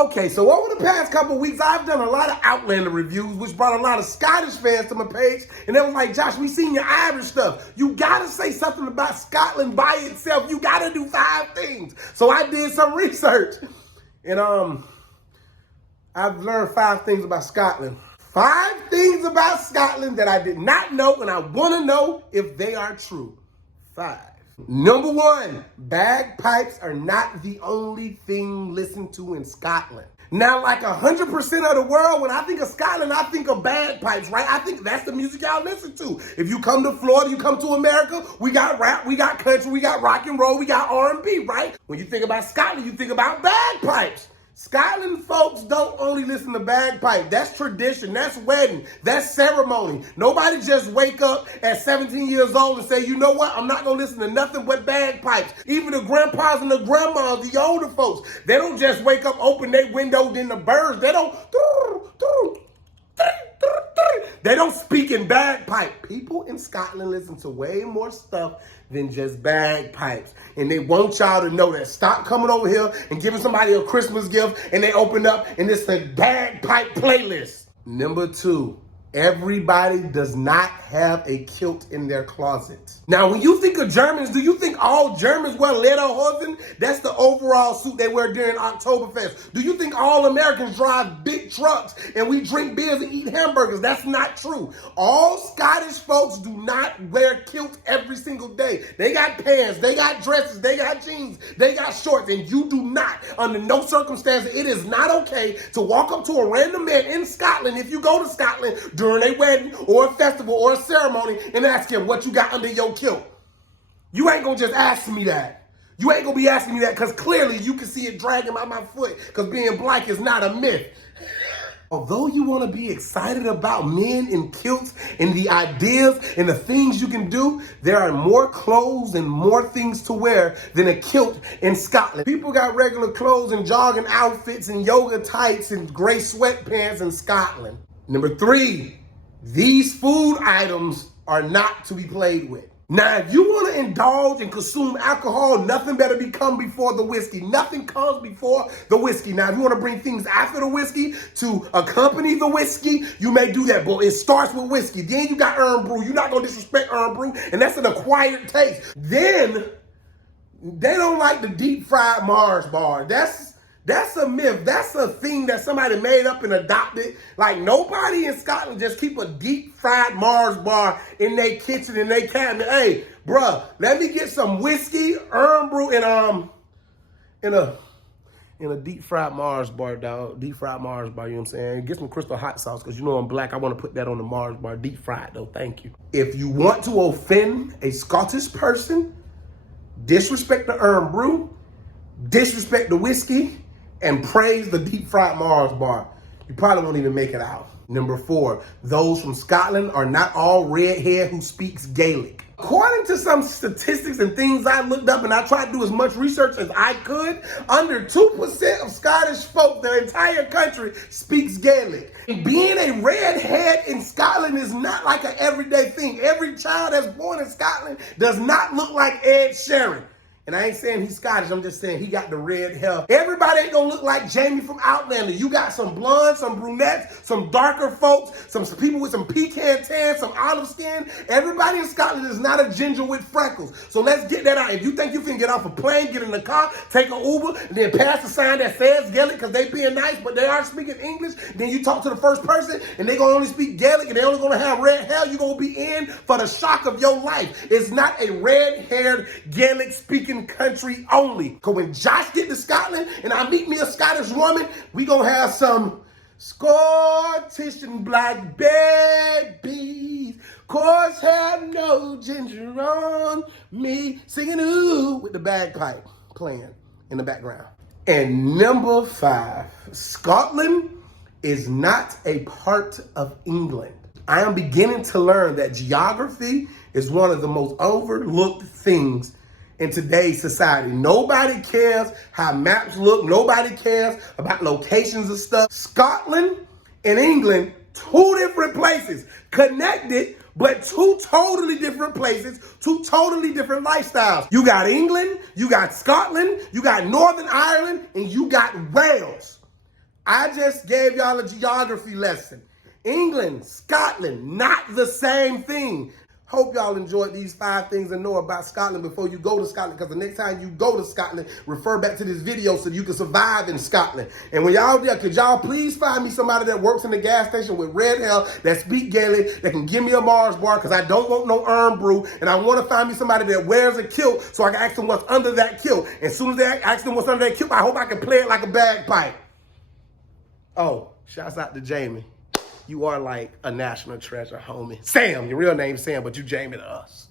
Okay, so over the past couple of weeks, I've done a lot of Outlander reviews, which brought a lot of Scottish fans to my page. And they was like, Josh, we seen your Irish stuff. You gotta say something about Scotland by itself. You gotta do 5 things. So I did some research. And I've learned 5 things about Scotland. 5 things about Scotland that I did not know, and I wanna know if they are true. 5. Number 1, bagpipes are not the only thing listened to in Scotland. Now, like 100% of the world, when I think of Scotland, I think of bagpipes, right? I think that's the music y'all listen to. If you come to Florida, you come to America, we got rap, we got country, we got rock and roll, we got R&B, right? When you think about Scotland, you think about bagpipes. Scotland folks don't only listen to bagpipe. That's tradition, that's wedding, that's ceremony. Nobody just wake up at 17 years old and say, you know what, I'm not gonna listen to nothing but bagpipes. Even the grandpas and the grandmas, the older folks, they don't just wake up, open their windows in the birds. They don't speak in bagpipe. People in Scotland listen to way more stuff than just bagpipes. And they want y'all to know that. Stop coming over here and giving somebody a Christmas gift and they open up and it's a bagpipe playlist. Number 2, everybody does not have a kilt in their closet. Now, when you think of Germans, do you think all Germans wear lederhosen? That's the overall suit they wear during Oktoberfest. Do you think all Americans drive big trucks and we drink beers and eat hamburgers? That's not true. All Scottish folks do not wear kilts every single day. They got pants, they got dresses, they got jeans, they got shorts, and you do not. Under no circumstances, it is not okay to walk up to a random man in Scotland, if you go to Scotland, during a wedding or a festival or a ceremony and ask him what you got under your kilt. You ain't gonna just ask me that. You ain't gonna be asking me that because clearly you can see it dragging by my foot because being black is not a myth. Although you want to be excited about men in kilts and the ideas and the things you can do, there are more clothes and more things to wear than a kilt in Scotland. People got regular clothes and jogging outfits and yoga tights and gray sweatpants in Scotland. Number 3, these food items are not to be played with. Now, if you want to indulge and consume alcohol, nothing better come before the whiskey. Nothing comes before the whiskey. Now, if you want to bring things after the whiskey to accompany the whiskey, you may do that, but it starts with whiskey. Then you got Irn Brew. You're not going to disrespect Irn Brew, and that's an acquired taste. Then, they don't like the deep fried Mars bar. That's a myth. That's a thing that somebody made up and adopted. Like, nobody in Scotland just keep a deep fried Mars bar in their kitchen, in their cabinet. Hey, bruh, let me get some whiskey, Irn Brew, and in a deep fried Mars bar, dog. Deep fried Mars bar, you know what I'm saying? Get some Crystal hot sauce, because you know I'm black. I want to put that on the Mars bar. Deep fried, though. Thank you. If you want to offend a Scottish person, disrespect the Irn Brew, disrespect the whiskey, and praise the deep fried Mars bar, you probably won't even make it out. Number 4, those from Scotland are not all redhead who speaks Gaelic. According to some statistics and things I looked up, and I tried to do as much research as I could, under 2% of Scottish folk, the entire country, speaks Gaelic. And being a redhead in Scotland is not like an everyday thing. Every child that's born in Scotland does not look like Ed Sheeran. And I ain't saying he's Scottish, I'm just saying he got the red hair. Everybody ain't gonna look like Jamie from Outlander. You got some blondes, some brunettes, some darker folks, some people with some pecan tan, some olive skin. Everybody in Scotland is not a ginger with freckles. So let's get that out. If you think you can get off a plane, get in the car, take an Uber, and then pass the sign that says Gaelic because they being nice, but they aren't speaking English, then you talk to the first person and they gonna only speak Gaelic and they only gonna have red hair, you're gonna be in for the shock of your life. It's not a red-haired Gaelic speaking country only. Because when Josh get to Scotland and I meet me a Scottish woman, we gonna have some Scottish and black babies, course have no ginger on me, singing ooh with the bagpipe playing in the background. And number 5, Scotland is not a part of England. I am beginning to learn that geography is one of the most overlooked things in today's society. Nobody cares how maps look. Nobody cares about locations of stuff. Scotland and England, 2 different places, connected, but 2 totally different places, 2 totally different lifestyles. You got England, you got Scotland, you got Northern Ireland, and you got Wales. I just gave y'all a geography lesson. England, Scotland, not the same thing. Hope y'all enjoyed these 5 things to know about Scotland before you go to Scotland, because the next time you go to Scotland, refer back to this video so you can survive in Scotland. And when y'all there, could y'all please find me somebody that works in the gas station with red hair, that speak Gaelic, that can give me a Mars bar, because I don't want no urn brew, and I want to find me somebody that wears a kilt so I can ask them what's under that kilt. And as soon as they ask them what's under that kilt, I hope I can play it like a bagpipe. Oh, shouts out to Jamie. You are like a national treasure, homie. Sam, your real name's Sam, but you Jamie to us.